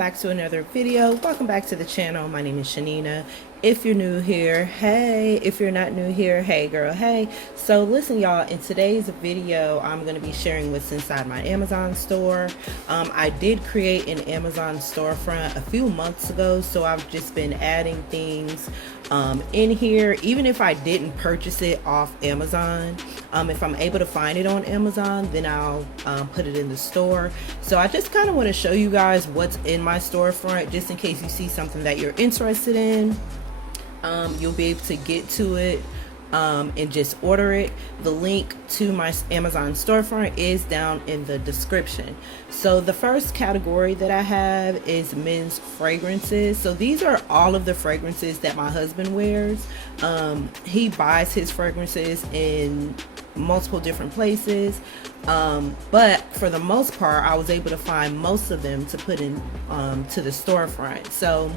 back to another video. Welcome back to the channel. My name is Chanina. If you're new here, hey. If you're not new here, hey girl, hey. So listen y'all, in today's video I'm going to be sharing what's inside my Amazon store. I did create an Amazon storefront a few months ago, so I've just been adding things in here. Even if I didn't purchase it off Amazon, if I'm able to find it on Amazon, then I'll put it in the store. So I just kind of want to show you guys what's in my storefront, just in case you see something that you're interested in. You'll be able to get to it and just order it. The link to my Amazon storefront is down in the description. So the first category that I have is men's fragrances. So these are all of the fragrances that my husband wears. He buys his fragrances in multiple different places, but for the most part I was able to find most of them to put in to the storefront. So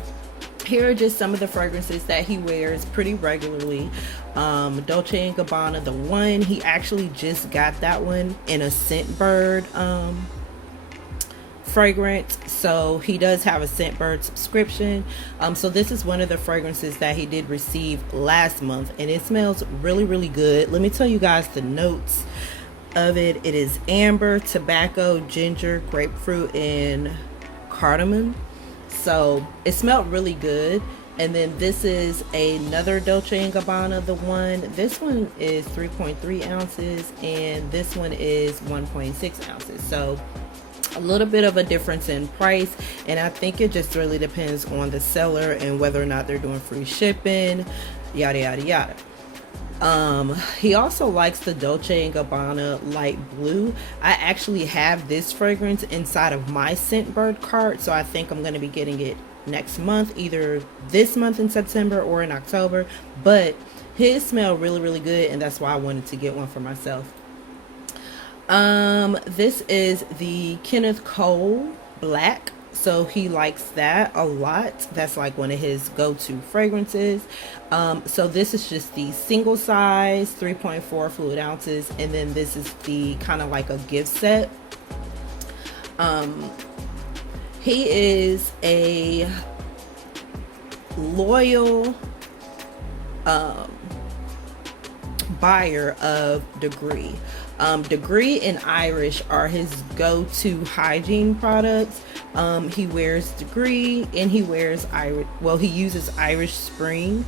here are just some of the fragrances that he wears pretty regularly. Dolce & Gabbana, the one, he actually just got that one in a Scentbird fragrance. So he does have a Scentbird subscription. So this is one of the fragrances that he did receive last month, and it smells really, really good. Let me tell you guys the notes of it. It is amber, tobacco, ginger, grapefruit, and cardamom. So it smelled really good. And then this is another Dolce & Gabbana, the one. This one is 3.3 ounces and this one is 1.6 ounces. So a little bit of a difference in price, and I think it just really depends on the seller and whether or not they're doing free shipping, yada yada yada. He also likes the Dolce & Gabbana light blue. I actually have this fragrance inside of my Scentbird cart, so I think I'm going to be getting it next month, either this month in September or in October. But his smell really, really good, and that's why I wanted to get one for myself. This is the Kenneth Cole Black. So he likes that a lot. That's like one of his go-to fragrances. So this is just the single size, 3.4 fluid ounces. And then this is the kind of like a gift set. He is a loyal buyer of Degree. Degree and Irish are his go-to hygiene products. He wears Degree and he wears Irish, well, he uses Irish Spring,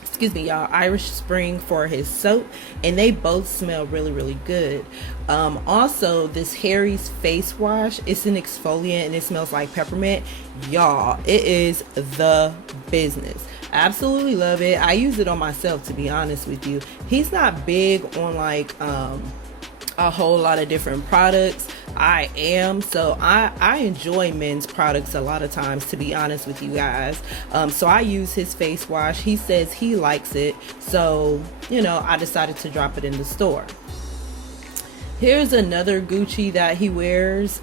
excuse me y'all, Irish Spring for his soap, and they both smell really, really good. Also this Harry's face wash, it's an exfoliant and it smells like peppermint. Y'all, it is the business. Absolutely love it. I use it on myself, to be honest with you. He's not big on like a whole lot of different products. I am, so I enjoy men's products a lot of times, to be honest with you guys. So I use his face wash. He says he likes it, so you know, I decided to drop it in the store. Here's another Gucci that he wears.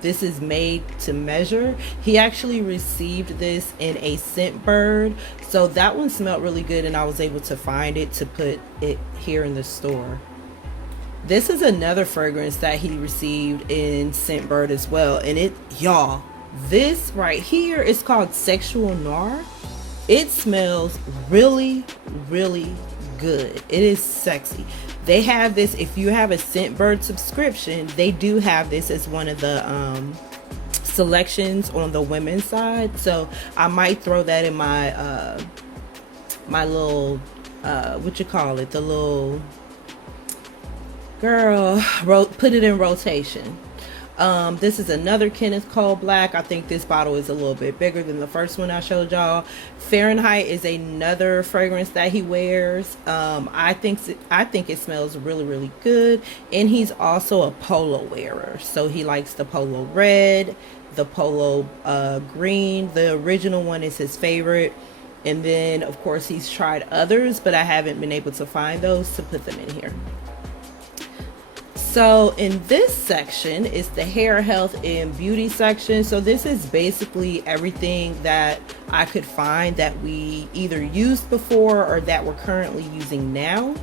This is made to measure. He actually received this in a Scentbird, so that one smelled really good, and I was able to find it to put it here in the store. This is another fragrance that he received in Scentbird as well, and it, y'all, this right here is called Sexual Noir. It smells really, really good. It is sexy. They have this, if you have a Scentbird subscription, they do have this as one of the selections on the women's side. So I might throw that in my my little what you call it, the little girl, put it in rotation. This is another Kenneth Cole Black. I think this bottle is a little bit bigger than the first one I showed y'all. Fahrenheit is another fragrance that he wears. I think it smells really, really good, and he's also a polo wearer, so he likes the polo red, the polo green. The original one is his favorite, and then of course he's tried others, but I haven't been able to find those to put them in here. So in this section is the hair health and beauty section. So this is basically everything that I could find that we either used before or that we're currently using now.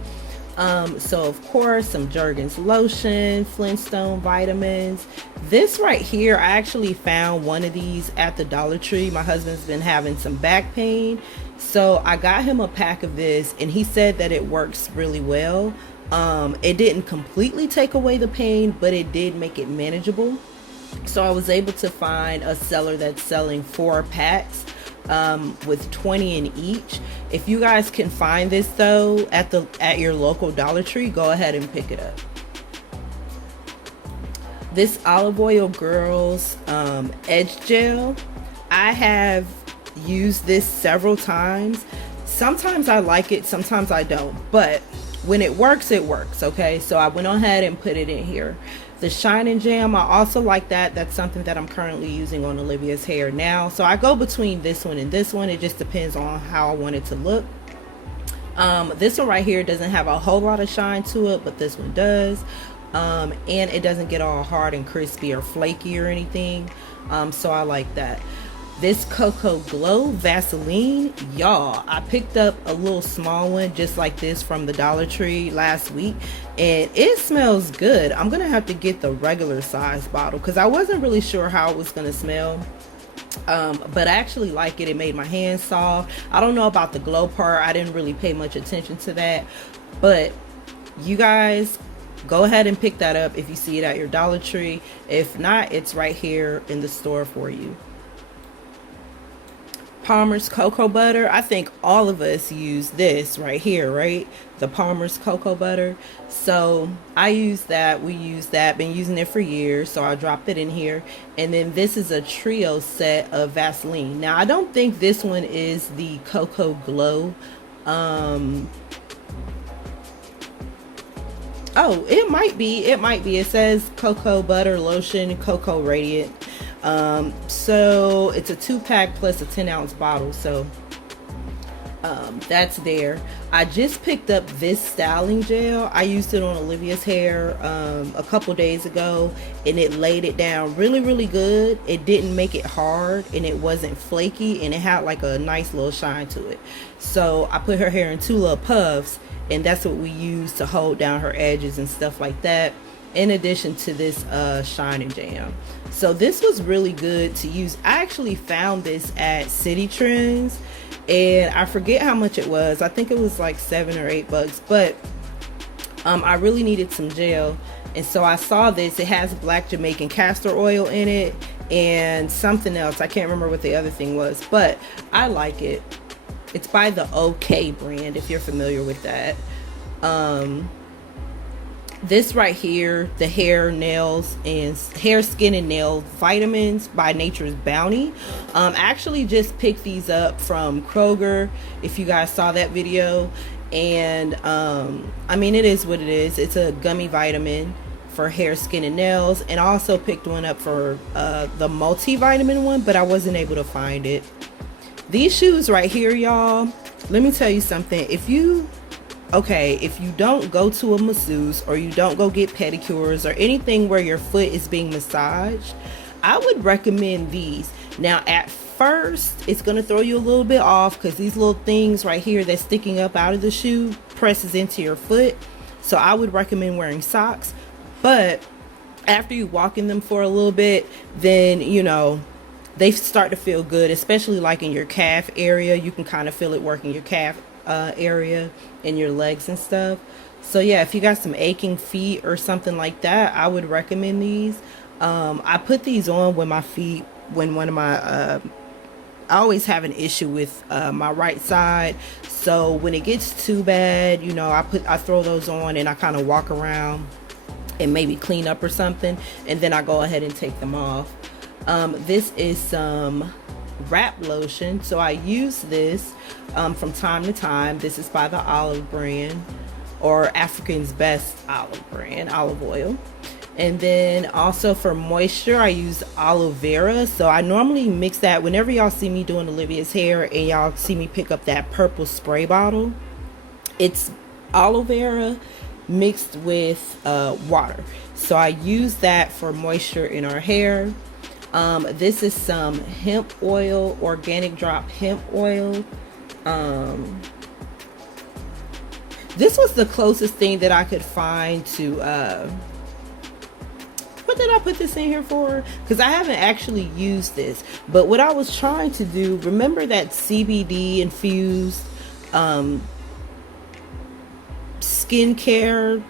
So of course, some Jergens lotion, Flintstone vitamins. This right here, I actually found one of these at the Dollar Tree. My husband's been having some back pain, so I got him a pack of this, and he said that it works really well. It didn't completely take away the pain, but it did make it manageable. So I was able to find a seller that's selling 4 packs with 20 in each. If you guys can find this though at your local Dollar Tree, go ahead and pick it up. This Olive Oil Girls Edge Gel, I have used this several times. Sometimes I like it, sometimes I don't, but when it works, it works. Okay, so I went ahead and put it in here. The Shine and Jam, I also like that. That's something that I'm currently using on Olivia's hair now. So I go between this one and this one. It just depends on how I want it to look. This one right here doesn't have a whole lot of shine to it, but this one does. And it doesn't get all hard and crispy or flaky or anything. So I like that. This Cocoa Glow Vaseline, y'all, I picked up a little small one just like this from the Dollar Tree last week, and it smells good. I'm gonna have to get the regular size bottle because I wasn't really sure how it was gonna smell, but I actually like it. It made my hands soft. I don't know about the glow part. I didn't really pay much attention to that, but you guys go ahead and pick that up if you see it at your Dollar Tree. If not, it's right here in the store for you. Palmer's Cocoa Butter. I think all of us use this right here, right? The Palmer's Cocoa Butter. So I use that. We use that. Been using it for years. So I dropped it in here. And then this is a trio set of Vaseline. Now I don't think this one is the Cocoa Glow. Oh, it might be. It might be. It says Cocoa Butter Lotion, Cocoa Radiant. So it's a 2-pack plus a 10-ounce bottle. So that's there. I just picked up this styling gel. I used it on Olivia's hair a couple days ago, and it laid it down really good. It didn't make it hard, and it wasn't flaky, and it had like a nice little shine to it. So I put her hair in 2 little puffs, and that's what we use to hold down her edges and stuff like that, in addition to this Shine and Jam. So this was really good to use. I actually found this at City Trends, and I forget how much it was. I think it was like $7 or $8, but I really needed some gel, and so I saw this. It has black Jamaican castor oil in it and something else. I can't remember what the other thing was, but I like it. It's by the OK brand, if you're familiar with that. This right here, the hair, nails, and hair, skin, and nail vitamins by Nature's Bounty. I actually just picked these up from Kroger, if you guys saw that video. And I mean, it is what it is. It's a gummy vitamin for hair, skin, and nails. And I also picked one up for the multivitamin one, but I wasn't able to find it. These shoes right here, y'all, let me tell you something. If you don't go to a masseuse, or you don't go get pedicures or anything where your foot is being massaged, I would recommend these. Now at first it's going to throw you a little bit off because these little things right here that's sticking up out of the shoe presses into your foot. So I would recommend wearing socks, but after you walk in them for a little bit, then they start to feel good, especially like in your calf area. You can kind of feel it working your calf area in your legs and stuff. So yeah, if you got some aching feet or something like that, I would recommend these. I put these on when my feet, when one of my I always have an issue with my right side. So when it gets too bad, I throw those on and I kind of walk around and maybe clean up or something, and then I go ahead and take them off. This is some wrap lotion. So I use this from time to time. This is by the Olive brand, or African's Best Olive brand, olive oil. And then also for moisture, I use aloe vera. So I normally mix that whenever y'all see me doing Olivia's hair and y'all see me pick up that purple spray bottle. It's aloe vera mixed with water. So I use that for moisture in our hair. This is some hemp oil, organic drop hemp oil. this was the closest thing that I could find to what did I put this in here for? Because I haven't actually used this. But what I was trying to do, remember that CBD infused skincare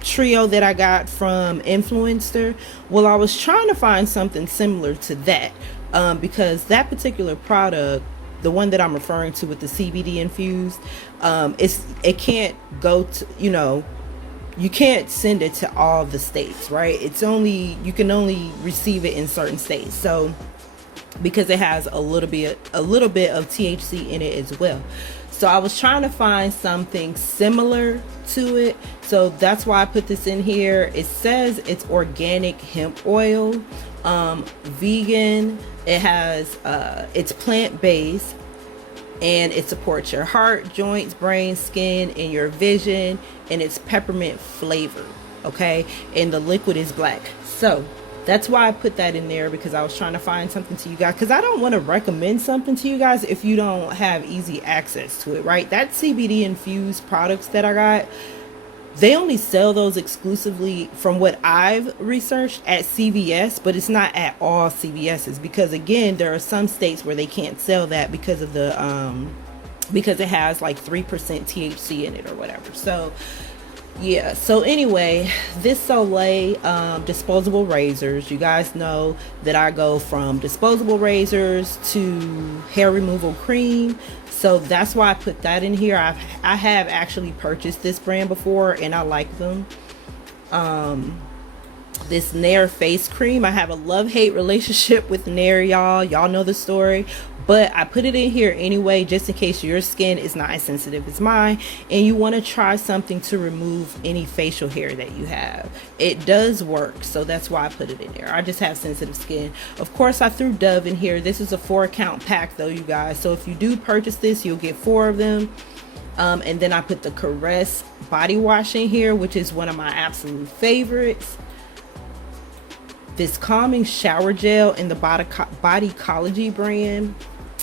trio that I got from Influencer? Well, I was trying to find something similar to that, because that particular product, the one that I'm referring to with the CBD infused, it can't go to, you can't send it to all the states, right? You can only receive it in certain states. So because it has a little bit of THC in it as well. So I was trying to find something similar to it. So that's why I put this in here. It says it's organic hemp oil, vegan. It has it's plant-based, and it supports your heart, joints, brain, skin, and your vision, and it's peppermint flavored, okay? And the liquid is black. So that's why I put that in there, because I was trying to find something to you guys, because I don't want to recommend something to you guys if you don't have easy access to it, right? That CBD infused products that I got, they only sell those exclusively, from what I've researched, at CVS, but it's not at all CVS's, because again, there are some states where they can't sell that because of the because it has like 3% THC in it or whatever. So yeah, so anyway, this Soleil disposable razors, you guys know that I go from disposable razors to hair removal cream. So that's why I put that in here. I have actually purchased this brand before, and I like them. This Nair face cream, I have a love-hate relationship with Nair, y'all know the story, but I put it in here anyway, just in case your skin is not as sensitive as mine and you want to try something to remove any facial hair that you have. It does work, so that's why I put it in there. I just have sensitive skin. Of course, I threw Dove in here. This is a 4-count pack though, you guys, so if you do purchase this, you'll get 4 of them. And then I put the Caress body wash in here, which is one of my absolute favorites. This calming shower gel in the Bodycology brand.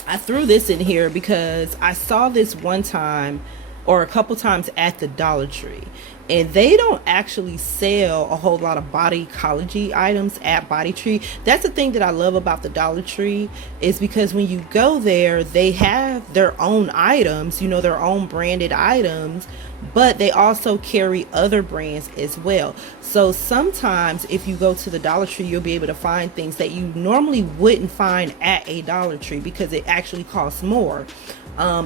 I threw this in here because I saw this one time or a couple times at the Dollar Tree, and they don't actually sell a whole lot of Bodycology items at Body Tree. That's the thing that I love about the Dollar Tree, is because when you go there, they have their own items, their own branded items, but they also carry other brands as well. So sometimes if you go to the Dollar Tree, you'll be able to find things that you normally wouldn't find at a Dollar Tree because it actually costs more.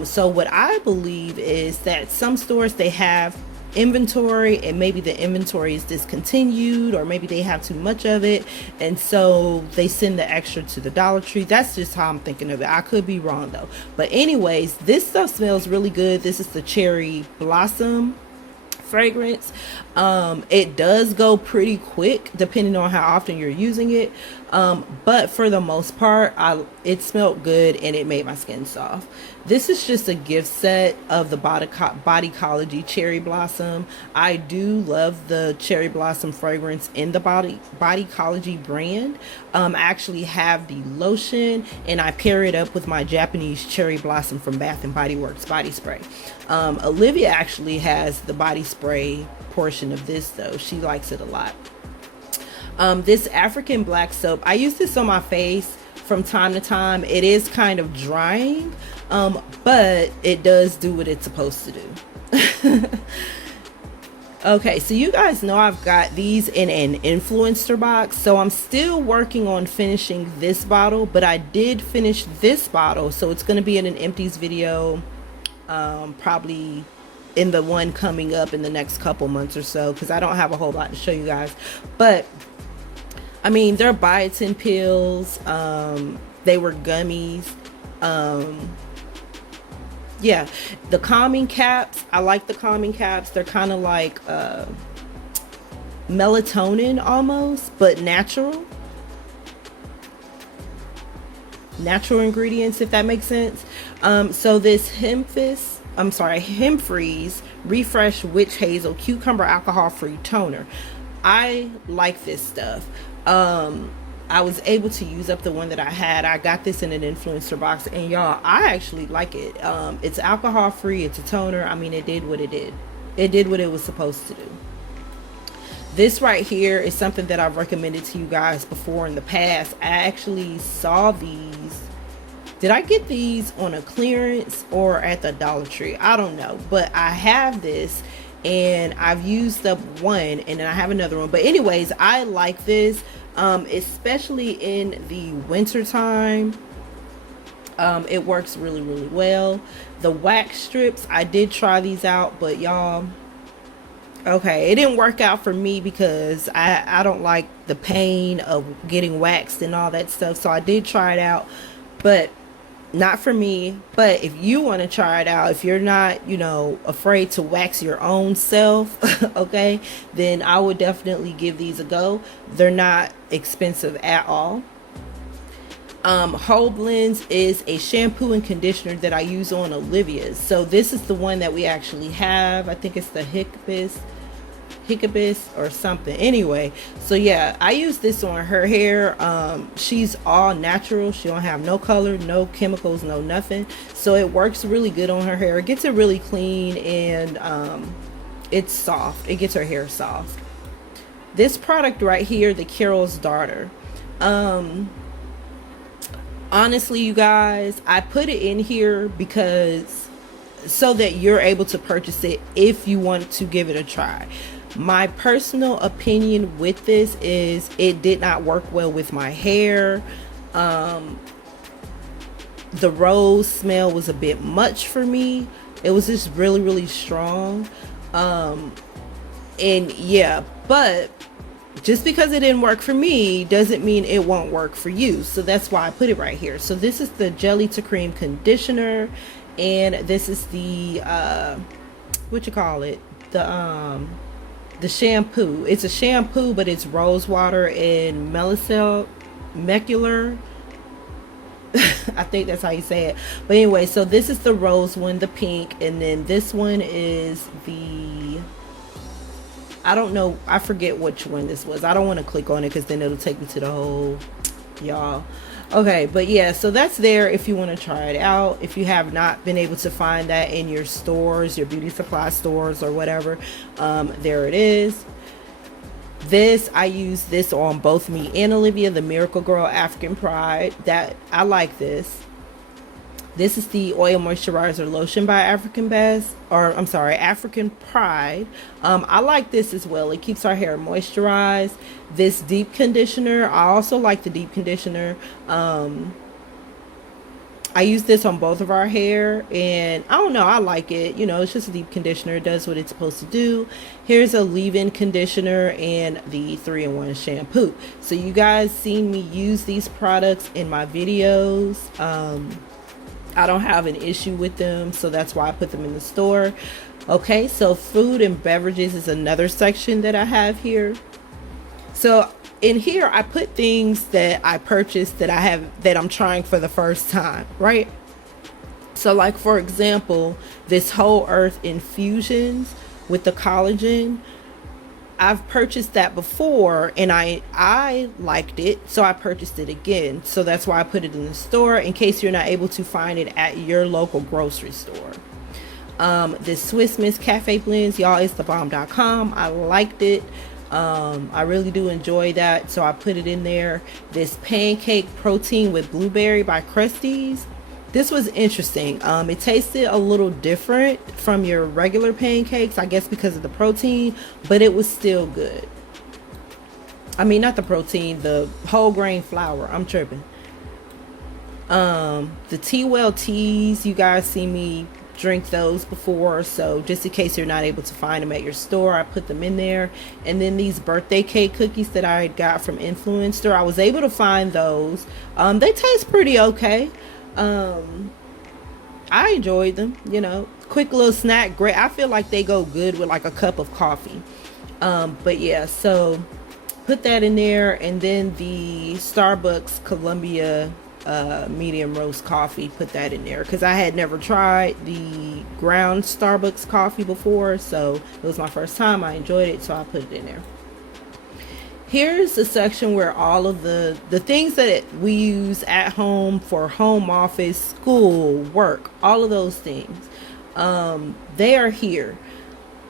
So what I believe is that some stores, they have inventory, and maybe the inventory is discontinued, or maybe they have too much of it, and so they send the extra to the Dollar Tree. That's just how I'm thinking of it. I could be wrong though. But anyways, this stuff smells really good. This is the cherry blossom fragrance. It does go pretty quick depending on how often you're using it, but for the most part, it smelled good and it made my skin soft. This is just a gift set of the Bodycology cherry blossom. I do love the cherry blossom fragrance in the Bodycology brand. I actually have the lotion, and I pair it up with my Japanese cherry blossom from Bath and Body Works body spray. Olivia actually has the body spray portion of this though. She likes it a lot. This African black soap, I use this on my face from time to time. It is kind of drying, but it does do what it's supposed to do. Okay, so you guys know I've got these in an influencer box, so I'm still working on finishing this bottle, but I did finish this bottle, so it's going to be in an empties video, probably in the one coming up in the next couple months or so, because I don't have a whole lot to show you guys. But I mean, they're biotin pills. They were gummies. Yeah, the calming caps, I like the calming caps. They're kind of like melatonin almost, but natural ingredients, if that makes sense. So this Hemp Freeze Refresh Witch Hazel Cucumber Alcohol Free Toner, I like this stuff. I was able to use up the one that I had. I got this in an influencer box, and y'all, I actually like it. It's alcohol free, it's a toner. I mean, it did what it did. It did what it was supposed to do. This right here is something that I've recommended to you guys before in the past. I actually saw these. Did I get these on a clearance or at the Dollar Tree? I don't know, but I have this and I've used up one and then I have another one. But anyways, I like this, especially in the winter time. It works really, really well. The wax strips, I did try these out, but y'all, okay, it didn't work out for me because I don't like the pain of getting waxed and all that stuff. So I did try it out, but not for me. But if you want to try it out, if you're not, you know, afraid to wax your own self, okay, then I would definitely give these a go. They're not expensive at all. Whole Blends is a shampoo and conditioner that I use on Olivia's. So this is the one that we actually have. I think it's the Hiccupus or something. Anyway, so yeah, I use this on her hair. She's all natural. She don't have no color, no chemicals, no nothing. So it works really good on her hair. It gets it really clean, and it's soft. It gets her hair soft. This product right here, the Carol's Daughter. Honestly, you guys, I put it in here because so that you're able to purchase it if you want to give it a try. My personal opinion with this is it did not work well with my hair. The rose smell was a bit much for me. It was just really, really strong. And yeah, but just because it didn't work for me doesn't mean it won't work for you. So that's why I put it right here. So this is the Jelly to Cream Conditioner, and this is the what you call it, the shampoo. It's a shampoo, but it's rose water and mecular. I think that's how you say it. But anyway, so this is the rose one, the pink, and then this one is the, I don't know, I forget which one this was. I don't want to click on it because then it'll take me to the whole, y'all. Okay, but yeah, so that's there if you want to try it out. If you have not been able to find that in your stores, your beauty supply stores or whatever, there it is. This, I use this on both me and Olivia, the Miracle Girl African Pride. That, I like this. This is the Oil Moisturizer Lotion by African Pride. I like this as well. It keeps our hair moisturized. This deep conditioner, I also like the deep conditioner. I use this on both of our hair, and I don't know, I like it. You know, it's just a deep conditioner. It does what it's supposed to do. Here's a leave-in conditioner and the 3-in-1 shampoo. So you guys seen me use these products in my videos. I don't have an issue with them, so that's why I put them in the store. Okay, so food and beverages is another section that I have here. So in here, I put things that I purchased that I'm trying for the first time, right? So like, for example, this Whole Earth infusions with the collagen. I've purchased that before and I liked it, so I purchased it again. So that's why I put it in the store in case you're not able to find it at your local grocery store. This Swiss Miss Cafe Blends, y'all, it's thebomb.com. I liked it. I really do enjoy that, so I put it in there. This pancake protein with blueberry by Krusty's. This was interesting. It tasted a little different from your regular pancakes, I guess because of the protein, but it was still good. I mean, not the protein, the whole grain flour. I'm tripping. The T-Well teas, you guys see me drink those before, so just in case you're not able to find them at your store, I put them in there. And then these birthday cake cookies that I got from Influencer, I was able to find those. They taste pretty okay. I enjoyed them, you know, quick little snack, great. I feel like they go good with like a cup of coffee. But yeah, so put that in there. And then the Starbucks Columbia medium roast coffee, put that in there because I had never tried the ground Starbucks coffee before, so it was my first time. I enjoyed it, so I put it in there. Here's the section where all of the things that we use at home for home office, school, work, all of those things, they are here.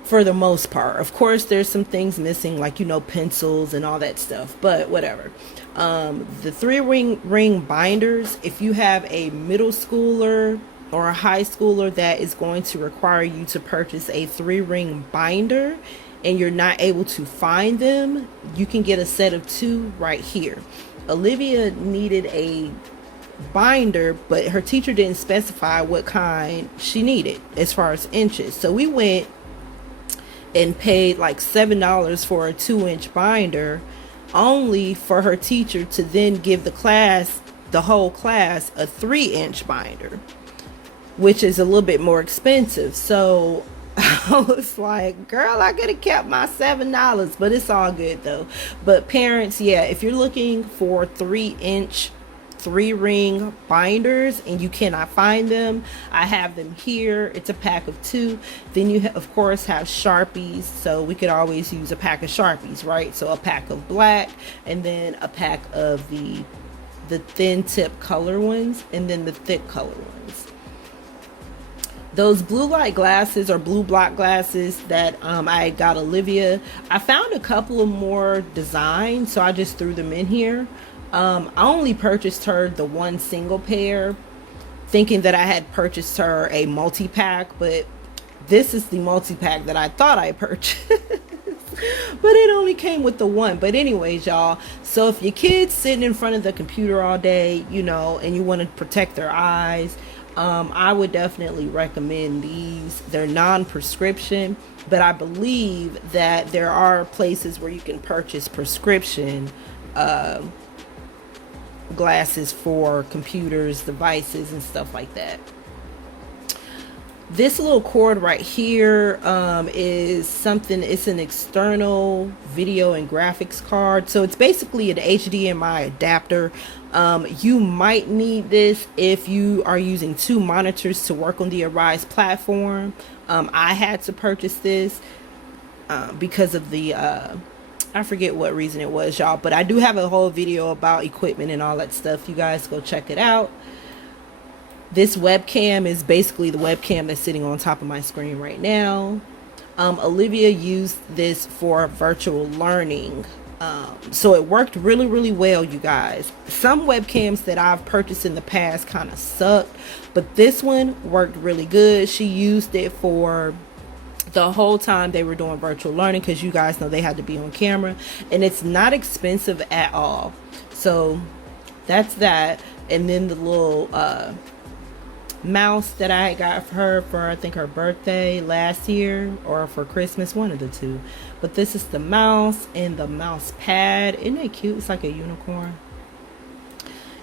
for the most part. Of course, there's some things missing, like, pencils and all that stuff, but whatever. The three ring binders, if you have a middle schooler or a high schooler that is going to require you to purchase a 3-ring binder and you're not able to find them, you can get a set of 2 right here. Olivia needed a binder, but her teacher didn't specify what kind she needed as far as inches. So we went and paid like $7 for a 2-inch binder, only for her teacher to then give the whole class, a 3-inch binder, which is a little bit more expensive. So I was like, girl, I could have kept my $7, but it's all good though. But parents, yeah, if you're looking for 3-inch 3-ring binders and you cannot find them, I have them here. It's a pack of 2. Then you of course have Sharpies, so we could always use a pack of Sharpies, right? So a pack of black, and then a pack of the thin tip color ones, and then the thick color ones. Those blue light glasses or blue block glasses that I got Olivia, I found a couple of more designs, so I just threw them in here. I only purchased her the one single pair, thinking that I had purchased her a multi-pack, but this is the multi-pack that I thought I purchased. But it only came with the one. But anyways, y'all, so if your kid's sitting in front of the computer all day, and you want to protect their eyes, I would definitely recommend these. They're non-prescription, but I believe that there are places where you can purchase prescription glasses for computers, devices, and stuff like that. This little cord right here is something, it's an external video and graphics card. So it's basically an HDMI adapter. You might need this if you are using 2 monitors to work on the Arise platform. I had to purchase this because of the I forget what reason it was, y'all, but I do have a whole video about equipment and all that stuff. You guys go check it out. This webcam is basically the webcam that's sitting on top of my screen right now. Olivia used this for virtual learning. So it worked really, really well, you guys. Some webcams that I've purchased in the past kind of sucked, but this one worked really good. She used it for the whole time they were doing virtual learning, because you guys know they had to be on camera, and it's not expensive at all. So that's that. And then the little mouse that I got for her for, I think, her birthday last year, or for Christmas, one of the two. But this is the mouse and the mouse pad. Isn't it cute? It's like a unicorn.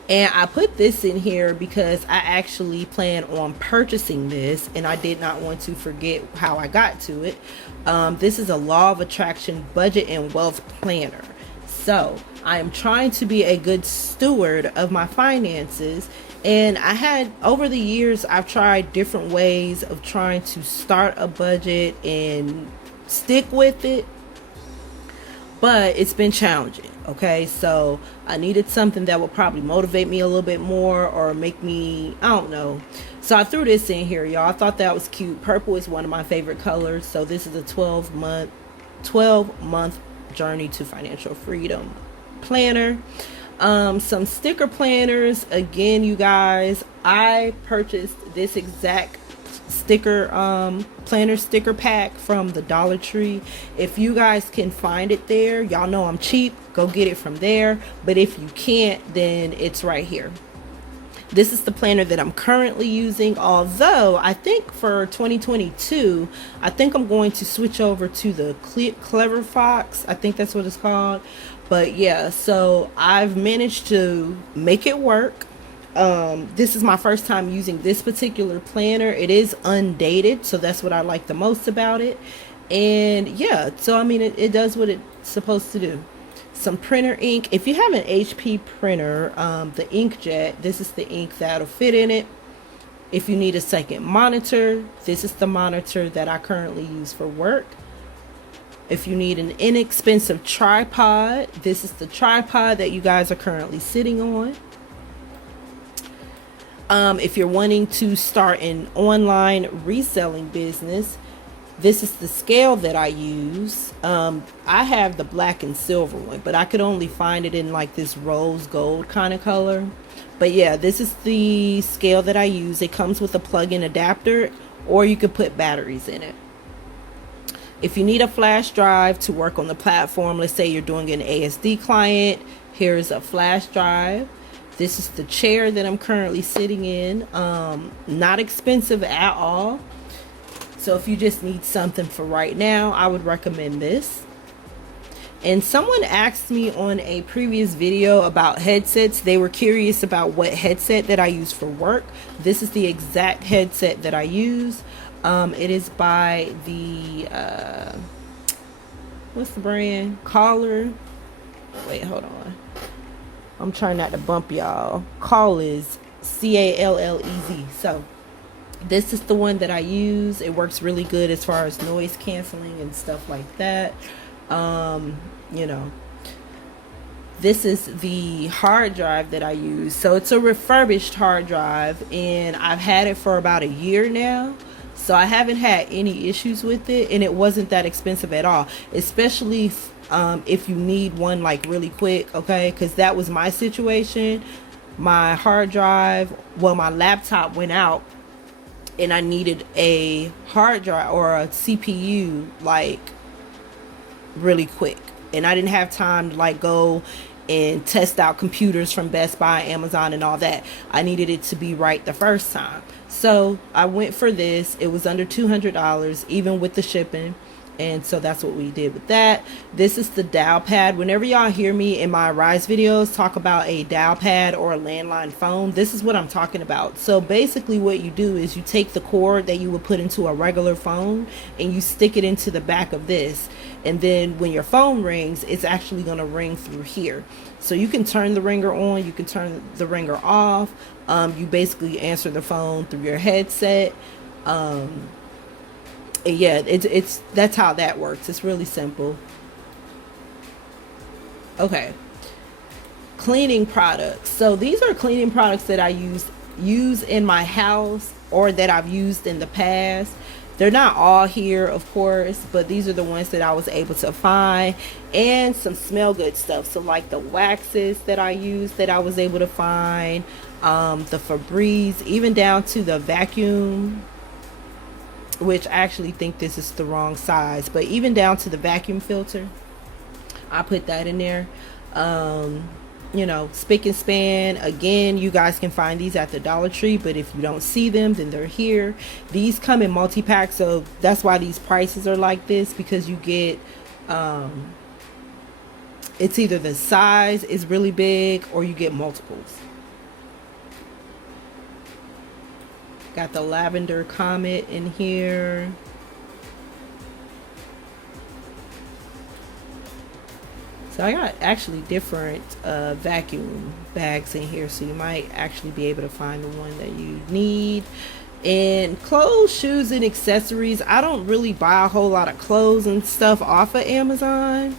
And I put this in here because I actually plan on purchasing this, and I did not want to forget how I got to it. This is a Law of Attraction budget and wealth planner. So I am trying to be a good steward of my finances. And I had, over the years, I've tried different ways of trying to start a budget and stick with it, but it's been challenging. Okay, so I needed something that would probably motivate me a little bit more, or make me, I don't know. So I threw this in here, y'all. I thought that was cute. Purple is one of my favorite colors. So this is a 12-month journey to financial freedom planner. Some sticker planners. Again, you guys, I purchased this exact sticker planner sticker pack from the Dollar Tree. If you guys can find it there, y'all know I'm cheap, go get it from there. But if you can't, then it's right here. This is the planner that I'm currently using, although I think for 2022 I think I'm going to switch over to the Clever Fox. I think that's what it's called. But yeah, so I've managed to make it work. This is my first time using this particular planner. It is undated, so that's what I like the most about it. And yeah, so I mean, it does what it's supposed to do. Some printer ink. If you have an HP printer, the inkjet, this is the ink that'll fit in it. If you need a second monitor, this is the monitor that I currently use for work. If you need an inexpensive tripod, this is the tripod that you guys are currently sitting on. If you're wanting to start an online reselling business, This is the scale that I use. I have the black and silver one, but I could only find it in like this rose gold kind of color. But yeah, this is the scale that I use. It comes with a plug-in adapter, or you could put batteries in it. If you need a flash drive to work on the platform, let's say you're doing an ASD client, here's a flash drive. This is the chair that I'm currently sitting in. Not expensive at all. So if you just need something for right now, I would recommend this. And someone asked me on a previous video about headsets. They were curious about what headset that I use for work. This is the exact headset that I use. It is by the, what's the brand? Collar. Wait, hold on. I'm trying not to bump y'all. Call is CALLEZ. So this is the one that I use. It works really good as far as noise canceling and stuff like that. You know, this is the hard drive that I use. So it's a refurbished hard drive, and I've had it for about a year now. So I haven't had any issues with it, and it wasn't that expensive at all, especially if you need one like really quick, okay? Because that was my situation. My hard drive, well, my laptop went out, and I needed a hard drive or a CPU like really quick, and I didn't have time to like go and test out computers from Best Buy, Amazon, and all that. I needed it to be right the first time. So I went for this. It was under $200, even with the shipping. And so that's what we did with that. This is the dial pad. Whenever y'all hear me in my Rise videos talk about a dial pad or a landline phone, this is what I'm talking about. So basically what you do is you take the cord that you would put into a regular phone and you stick it into the back of this. And then when your phone rings, it's actually going to ring through here. So you can turn the ringer on, you can turn the ringer off. You basically answer the phone through your headset. Yeah, it's that's how that works. It's really simple. Okay, cleaning products. So these are cleaning products that I use in my house or that I've used in the past. They're not all here, of course, but these are the ones that I was able to find, and some smell good stuff. So like the waxes that I use that I was able to find, the Febreze, even down to the vacuum, which I actually think this is the wrong size, but even down to the vacuum filter, I put that in there. You know, spick and span, again, you guys can find these at the Dollar Tree, but if you don't see them, then they're here. These come in multi-packs, so that's why these prices are like this, because you get it's either the size is really big or you get multiples. Got the Lavender Comet in here. So I got actually different vacuum bags in here, so you might actually be able to find the one that you need. And clothes, shoes, and accessories. I don't really buy a whole lot of clothes and stuff off of Amazon.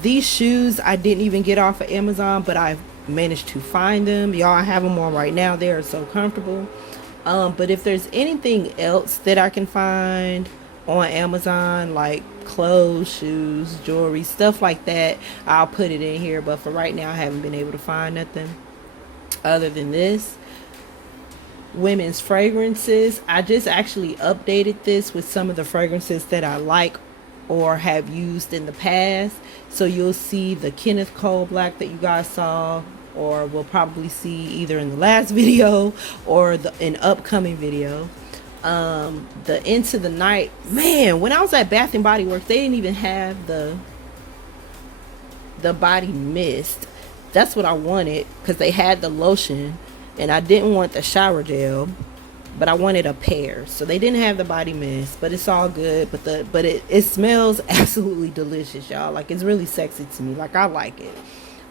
These shoes I didn't even get off of Amazon, but I managed to find them. Y'all, I have them on right now. They are so comfortable. But if there's anything else that I can find on Amazon, like clothes, shoes, jewelry, stuff like that, I'll put it in here. But for right now, I haven't been able to find nothing other than this. Women's fragrances. I just actually updated this with some of the fragrances that I like or have used in the past. So you'll see the Kenneth Cole Black that you guys saw, or will probably see either in the last video or an upcoming video. The Into the Night, man, when I was at Bath and Body Works, they didn't even have the body mist. That's what I wanted, because they had the lotion and I didn't want the shower gel, but I wanted a pair. So they didn't have the body mist, but it's all good. But it smells absolutely delicious, y'all. Like, it's really sexy to me. Like, I like it.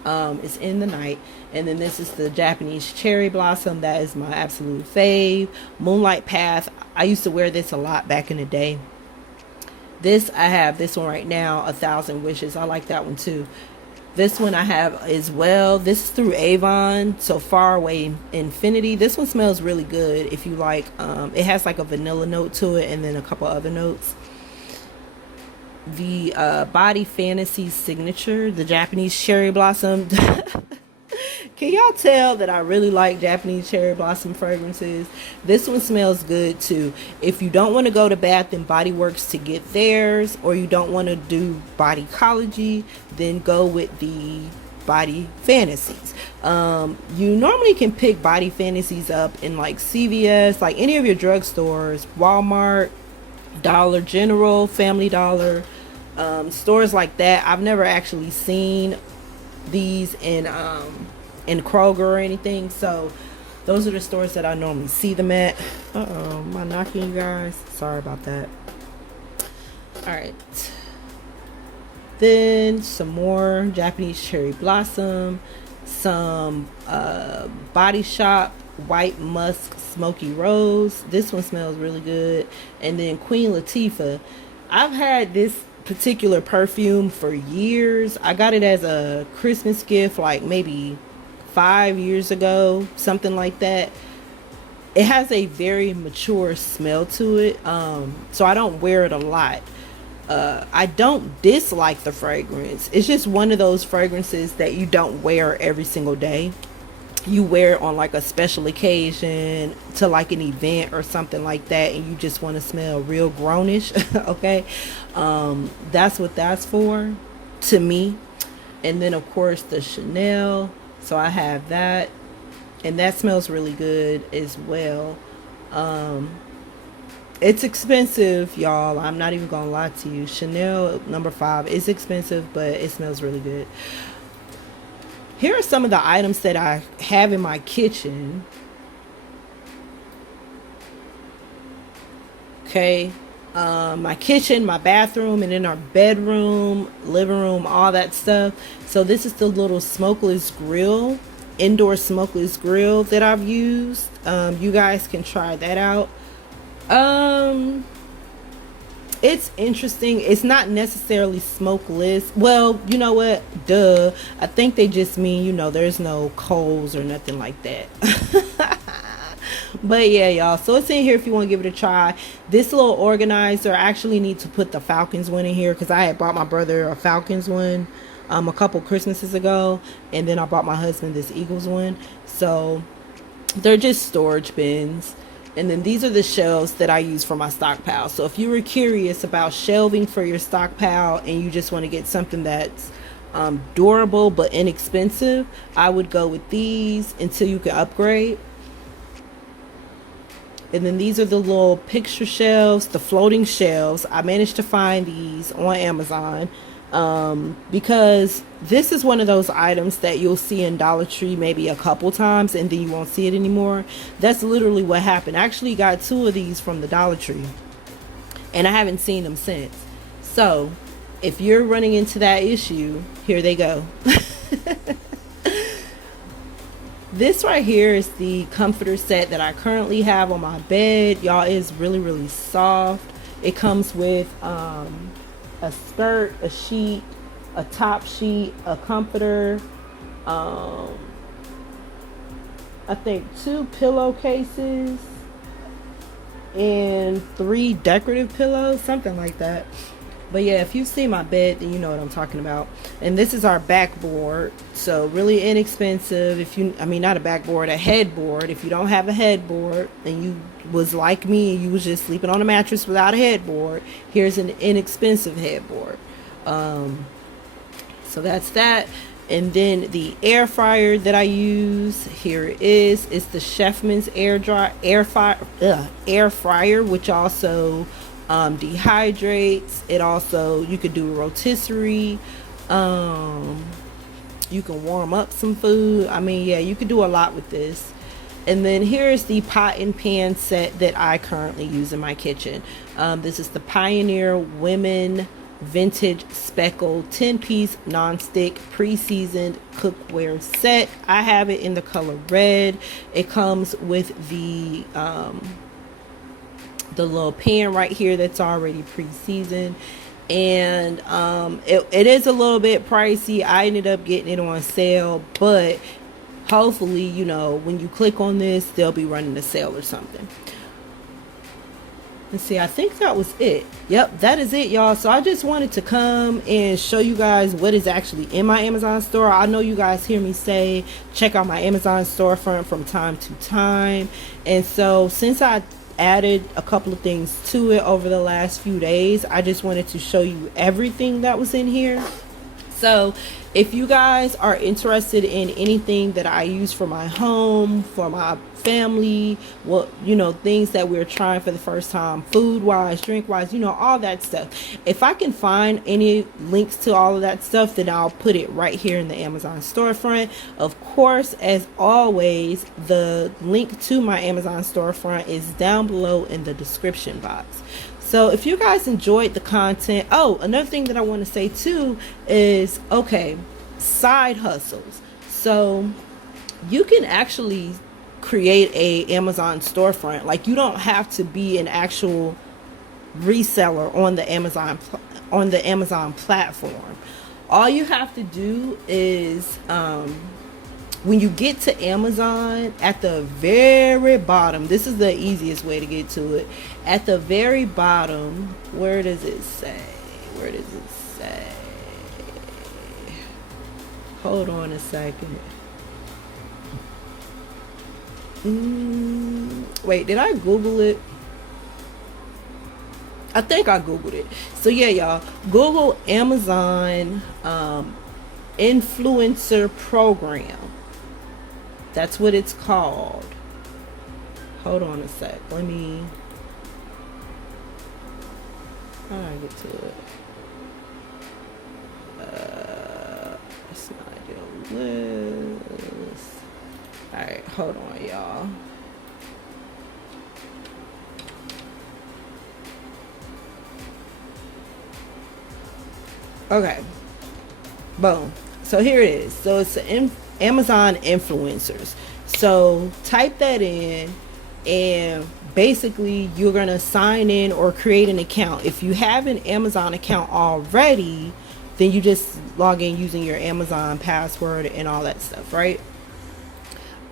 It's In the Night. And then this is the Japanese Cherry Blossom. That is my absolute fave. Moonlight Path. I used to wear this a lot back in the day. I have this one right now, 1,000 Wishes. I like that one too. This one I have as well. This is through Avon, so Far Away Infinity. This one smells really good. If you like, it has like a vanilla note to it and then a couple other notes. The Body Fantasy Signature, the Japanese cherry blossom. Can y'all tell that I really like Japanese cherry blossom fragrances? This one smells good too. If you don't want to go to Bath and Body Works to get theirs, or you don't want to do Bodycology, then go with the Body Fantasies. You normally can pick Body Fantasies up in like CVS, like any of your drugstores, Walmart, Dollar General, Family Dollar, stores like that. I've never actually seen these in Kroger or anything, so those are the stores that I normally see them at. Am I knocking, you guys? Sorry about that. All right, then some more Japanese cherry blossom, some Body Shop White Musk Smoky Rose. This one smells really good. And then Queen Latifah. I've had this particular perfume for years. I got it as a Christmas gift like maybe 5 years ago, something like that. It has a very mature smell to it, so I don't wear it a lot. I don't dislike the fragrance. It's just one of those fragrances that you don't wear every single day. You wear it on like a special occasion, to like an event or something like that, and you just want to smell real grownish. Okay, that's what that's for to me. And then of course the Chanel, so I have that, and that smells really good as well. It's expensive, y'all. I'm not even gonna lie to you. Chanel number 5 is expensive, but it smells really good. Here are some of the items that I have in my kitchen. Okay, my kitchen, my bathroom, and then our bedroom, living room, all that stuff. So this is the little smokeless grill, indoor smokeless grill that I've used. You guys can try that out. It's interesting. It's not necessarily smokeless. Well, you know what? Duh. I think they just mean, you know, there's no coals or nothing like that. But yeah, y'all. So it's in here if you want to give it a try. This little organizer, I actually need to put the Falcons one in here because I had bought my brother a Falcons one a couple Christmases ago. And then I bought my husband this Eagles one. So they're just storage bins. And then these are the shelves that I use for my stockpile. So if you were curious about shelving for your stockpile and you just want to get something that's durable but inexpensive, I would go with these until you can upgrade. And then these are the little picture shelves, the floating shelves. I managed to find these on Amazon because this is one of those items that you'll see in Dollar Tree maybe a couple times and then you won't see it anymore. That's literally what happened. I actually got 2 of these from the Dollar Tree and I haven't seen them since. So if you're running into that issue, here they go. This right here is the comforter set that I currently have on my bed. Y'all, it's really, really soft. It comes with a skirt, a sheet, a top sheet, a comforter, I think 2 pillowcases and 3 decorative pillows, something like that. But yeah, if you've seen my bed, then you know what I'm talking about. And this is our backboard, so really inexpensive. If you, I mean, not a backboard, a headboard. If you don't have a headboard and you was like me and you was just sleeping on a mattress without a headboard, here's an inexpensive headboard. So that's that. And then the air fryer that I use, here it is. It's the Chefman's air fryer, which also dehydrates. It also, you could do a rotisserie. You can warm up some food. I mean, yeah, you could do a lot with this. And then here's the pot and pan set that I currently use in my kitchen. This is the Pioneer Women Vintage Speckled 10-piece non-stick pre-seasoned cookware set. I have it in the color red. It comes with the little pan right here that's already pre-seasoned. and it is a little bit pricey. I ended up getting it on sale, but hopefully, you know, when you click on this, they'll be running a sale or something. Let's see, I think that was it. Yep, that is it, y'all. So I just wanted to come and show you guys what is actually in my Amazon store. I know you guys hear me say check out my Amazon storefront from time to time, and so since I added a couple of things to it over the last few days, I just wanted to show you everything that was in here. So if you guys are interested in anything that I use for my home, for my family, well, you know, things that we're trying for the first time, food wise, drink wise, you know, all that stuff. If I can find any links to all of that stuff, then I'll put it right here in the Amazon storefront. Of course, as always, the link to my Amazon storefront is down below in the description box. So if you guys enjoyed the content, oh, another thing that I want to say too is, okay, side hustles. So you can actually create a Amazon storefront. Like, you don't have to be an actual reseller on the Amazon platform. All you have to do is when you get to Amazon, at the very bottom, this is the easiest way to get to it. At the very bottom, where does it say? Where does it say? Hold on a second. Wait, did I Google it? I think I Googled it. So yeah, y'all, Google Amazon influencer program. That's what it's called. Hold on a sec. Let me. How do I get to it? It's not doing this. Alright, hold on, y'all. Okay. Boom. So here it is. So it's an Amazon influencers. So type that in, and basically you're going to sign in or create an account. If you have an Amazon account already, then you just log in using your Amazon password and all that stuff, right?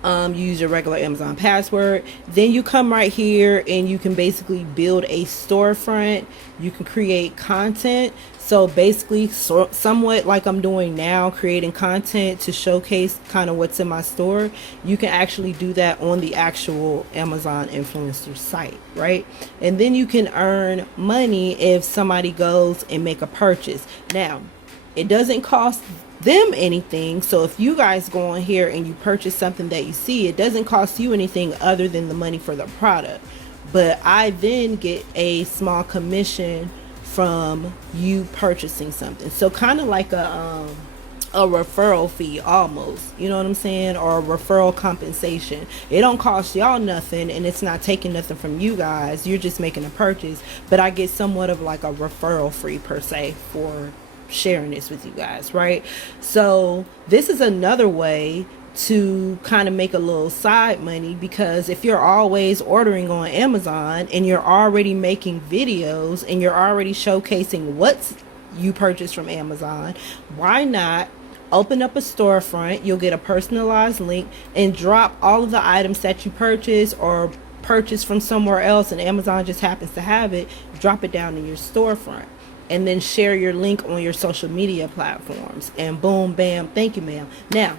You use your regular Amazon password. Then you come right here and you can basically build a storefront. You can create content. So basically, somewhat like I'm doing now, creating content to showcase kind of what's in my store. You can actually do that on the actual Amazon influencer site, right? And then you can earn money if somebody goes and make a purchase. Now, it doesn't cost them anything. So if you guys go on here and you purchase something that you see, it doesn't cost you anything other than the money for the product. But I then get a small commission from you purchasing something. So kind of like a referral fee almost, you know what I'm saying, or a referral compensation. It don't cost y'all nothing, and it's not taking nothing from you guys. You're just making a purchase, but I get somewhat of like a referral fee per se for sharing this with you guys, right? So this is another way to kind of make a little side money, because if you're always ordering on Amazon and you're already making videos and you're already showcasing what you purchased from Amazon, why not open up a storefront? You'll get a personalized link and drop all of the items that you purchase or purchase from somewhere else, and Amazon just happens to have it. Drop it down in your storefront and then share your link on your social media platforms, and boom, bam, thank you, ma'am. Now,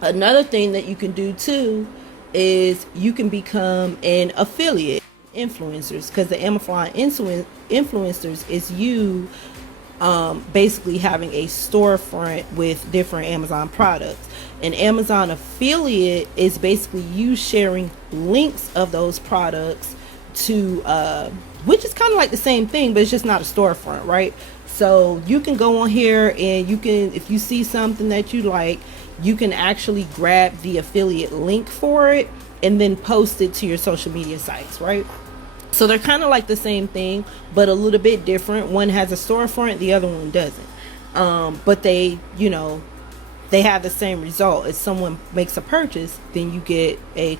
another thing that you can do too is you can become an affiliate influencers, because the Amazon influencers is you basically having a storefront with different Amazon products. An Amazon affiliate is basically you sharing links of those products to which is kind of like the same thing, but it's just not a storefront, right? So you can go on here and you can, if you see something that you like, you can actually grab the affiliate link for it and then post it to your social media sites, right? So they're kind of like the same thing, but a little bit different. One has a storefront, the other one doesn't. But they, you know, they have the same result. If someone makes a purchase, then you get a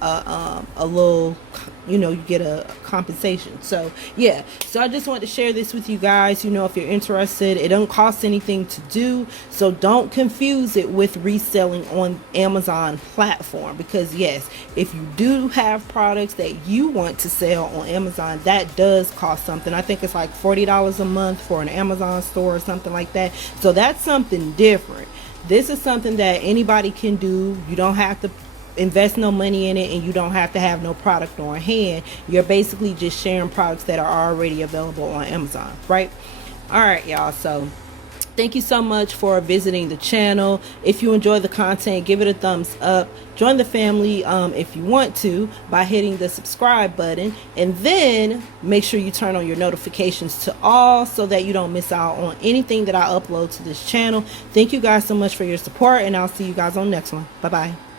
a little, you get a compensation. So yeah, so I just wanted to share this with you guys. If you're interested, it don't cost anything to do, so don't confuse it with reselling on Amazon platform, because yes, if you do have products that you want to sell on Amazon, that does cost something. I think it's like $40 a month for an Amazon store or something like that. So that's something different. This is something that anybody can do. You don't have to invest no money in it, and you don't have to have no product on hand. You're basically just sharing products that are already available on Amazon, right? All right, y'all. So thank you so much for visiting the channel. If you enjoy the content, give it a thumbs up. Join the family if you want to by hitting the subscribe button, and then make sure you turn on your notifications to all so that you don't miss out on anything that I upload to this channel. Thank you guys so much for your support, and I'll see you guys on the next one. Bye bye.